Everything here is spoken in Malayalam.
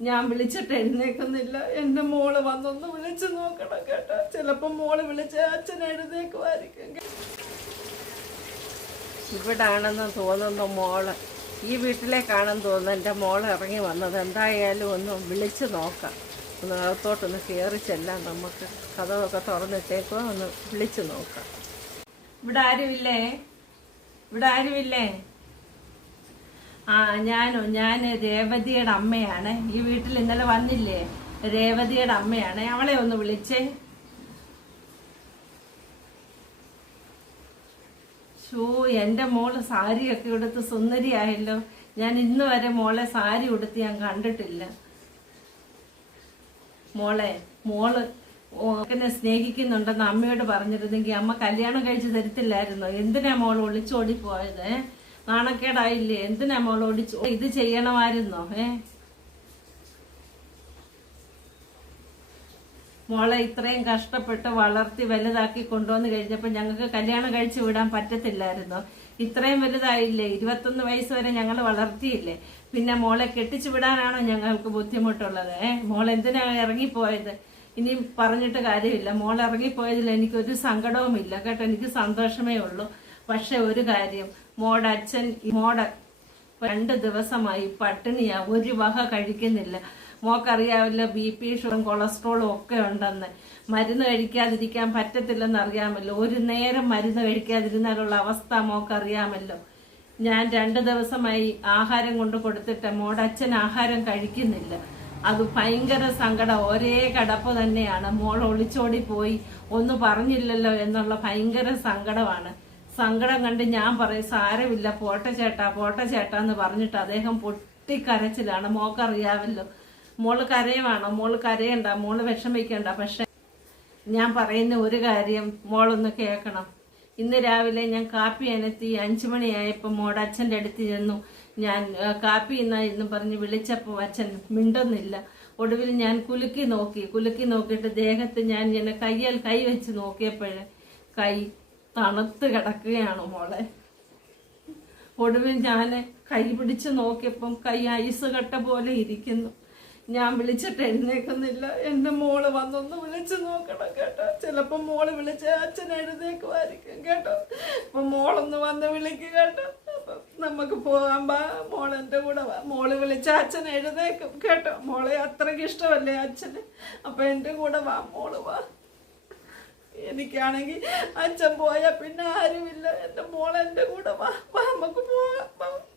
ഞാൻ വിളിച്ചിട്ട് എഴുന്നേക്കുന്നില്ല. എന്റെ മോൾ വന്നൊന്ന് വിളിച്ചു നോക്കണം കേട്ടോ. ചിലപ്പോ മോൾ വിളിച്ച അച്ഛൻ എഴുന്നേക്കുമായിരിക്കും ഇവിടാണെന്ന് തോന്നുന്നു മോൾ. ഈ വീട്ടിലേക്കാണെന്ന് തോന്നുന്നു എന്റെ മോൾ ഇറങ്ങി വന്നത്. എന്തായാലും ഒന്ന് വിളിച്ചു നോക്കാം. ഒന്ന് അകത്തോട്ടൊന്ന് കയറി ചെല്ലാം നമുക്ക്. കഥകളൊക്കെ തുറന്നിട്ടേക്കോ ഒന്ന് വിളിച്ചു നോക്കാം. ഇവിടെ ആരുമില്ലേ? ഇവിടെ ആരുമില്ലേ? ആ ഞാനോ ഞാൻ രേവതിയുടെ അമ്മയാണ്. ഈ വീട്ടിൽ ഇന്നലെ വന്നില്ലേ? രേവതിയുടെ അമ്മയാണ്. അവളെ ഒന്ന് വിളിച്ചേ. ഷോ എന്റെ മോൾ സാരിയൊക്കെ ഉടുത്ത് സുന്ദരിയായല്ലോ. ഞാൻ ഇന്ന് വരെ മോളെ സാരി ഉടുത്ത് ഞാൻ കണ്ടിട്ടില്ല. മോളെ മോൾ ഓക്കനെ സ്നേഹിക്കുന്നുണ്ടെന്ന് അമ്മയോട് പറഞ്ഞിരുന്നെങ്കിൽ അമ്മ കല്യാണം കഴിച്ച് തരത്തില്ലായിരുന്നോ? എന്തിനാ മോൾ ഒളിച്ചോടി പോയത്? നാണക്കേടായില്ലേ? എന്തിനാ ഒളിച്ചു ഇത് ചെയ്യണമായിരുന്നോ? ഏ? മോളെ ഇത്രയും കഷ്ടപ്പെട്ട് വളർത്തി വലുതാക്കി കൊണ്ടുവന്ന് കഴിഞ്ഞപ്പോൾ ഞങ്ങൾക്ക് കല്യാണം കഴിച്ചു വിടാൻ പറ്റത്തില്ലായിരുന്നോ? ഇത്രയും വലുതായില്ലേ? ഇരുപത്തൊന്ന് വയസ്സ് വരെ ഞങ്ങൾ വളർത്തിയില്ലേ? പിന്നെ മോളെ കെട്ടിച്ചു വിടാനാണോ ഞങ്ങൾക്ക് ബുദ്ധിമുട്ടുള്ളത്? ഏ? മോൾ എന്തിനാ ഇറങ്ങിപ്പോയത്? ഇനി പറഞ്ഞിട്ട് കാര്യമില്ല. മോൾ ഇറങ്ങിപ്പോയതിൽ എനിക്കൊരു സങ്കടവുമില്ല. കേട്ടോ എനിക്ക് സന്തോഷമേ ഉള്ളൂ. പക്ഷെ ഒരു കാര്യം. മോടെ അച്ഛൻ മോടെ രണ്ട് ദിവസമായി പട്ടിണിയാ. ഒരു വക കഴിക്കുന്നില്ല. മോക്കറിയാവില്ല ബി പി ഷുഗറും കൊളസ്ട്രോളും ഒക്കെ ഉണ്ടെന്ന്. മരുന്ന് കഴിക്കാതിരിക്കാൻ പറ്റത്തില്ലെന്ന് അറിയാമല്ലോ. ഒരു നേരം മരുന്ന് കഴിക്കാതിരുന്നാലുള്ള അവസ്ഥ മോക്കറിയാമല്ലോ. ഞാൻ രണ്ട് ദിവസമായി ആഹാരം കൊണ്ട് കൊടുത്തിട്ട് മോടെ അച്ഛൻ ആഹാരം കഴിക്കുന്നില്ല. അത് ഭയങ്കര സങ്കടം. ഒരേ കടപ്പ് തന്നെയാണ്. മോൾ ഒളിച്ചോടി പോയി. ഒന്ന് പറഞ്ഞില്ലല്ലോ എന്നുള്ള ഭയങ്കര സങ്കടമാണ്. സങ്കടം കണ്ട് ഞാൻ പറയും സാരമില്ല പോട്ടെ ചേട്ടാ പോട്ടെ ചേട്ടാ എന്ന് പറഞ്ഞിട്ട് അദ്ദേഹം പൊട്ടിക്കരച്ചിലാണ്. മോക്കറിയാവല്ലോ മോൾ കരയുവാണോ? മോൾ കരയണ്ട മോൾ വിഷമിക്കണ്ട. പക്ഷെ ഞാൻ പറയുന്ന ഒരു കാര്യം മോളൊന്ന് കേൾക്കണം. ഇന്ന് രാവിലെ ഞാൻ കാപ്പി അനത്തി അഞ്ചു മണിയായപ്പോൾ മോടെ അച്ഛന്റെ അടുത്ത് ചെന്നു. ഞാൻ കാപ്പി കാപ്പി എന്നായിരുന്നു പറഞ്ഞ് വിളിച്ചപ്പോൾ അച്ഛൻ മിണ്ടുന്നില്ല. ഒടുവിൽ ഞാൻ കുലുക്കി നോക്കി. കുലുക്കി നോക്കിയിട്ട് ദേഹത്ത് ഞാൻ ഇങ്ങനെ കയ്യാൽ കൈ വെച്ച് നോക്കിയപ്പോഴേ കൈ തണുത്ത് കിടക്കുകയാണ് മോളെ. ഒടുവിൽ ഞാൻ കൈ പിടിച്ച് നോക്കിയപ്പം കൈ ഐസ് കട്ട പോലെ ഇരിക്കുന്നു. ഞാൻ വിളിച്ചിട്ട് എഴുന്നേക്കുന്നില്ല. എന്റെ മോൾ വന്നൊന്ന് വിളിച്ച് നോക്കണം കേട്ടോ. ചിലപ്പോൾ മോൾ വിളിച്ച് അച്ഛൻ എഴുന്നേക്കുമായിരിക്കും കേട്ടോ. അപ്പൊ മോളൊന്ന് വന്ന് വിളിക്കുക കേട്ടോ. അപ്പൊ നമുക്ക് പോകാൻ പാ മോൾ എന്റെ കൂടെ വാ. മോൾ വിളിച്ച അച്ഛൻ എഴുന്നേക്കും കേട്ടോ. മോളെ അത്രയ്ക്ക് ഇഷ്ടമല്ലേ അച്ഛന്? അപ്പൊ എന്റെ കൂടെ വാ. മോൾ വാ. എനിക്കാണെങ്കിൽ അച്ഛൻ പോയാൽ പിന്നെ ആരുമില്ല. എന്റെ മോൾ എന്റെ കൂടെ വാ. നമുക്ക് പോവാം.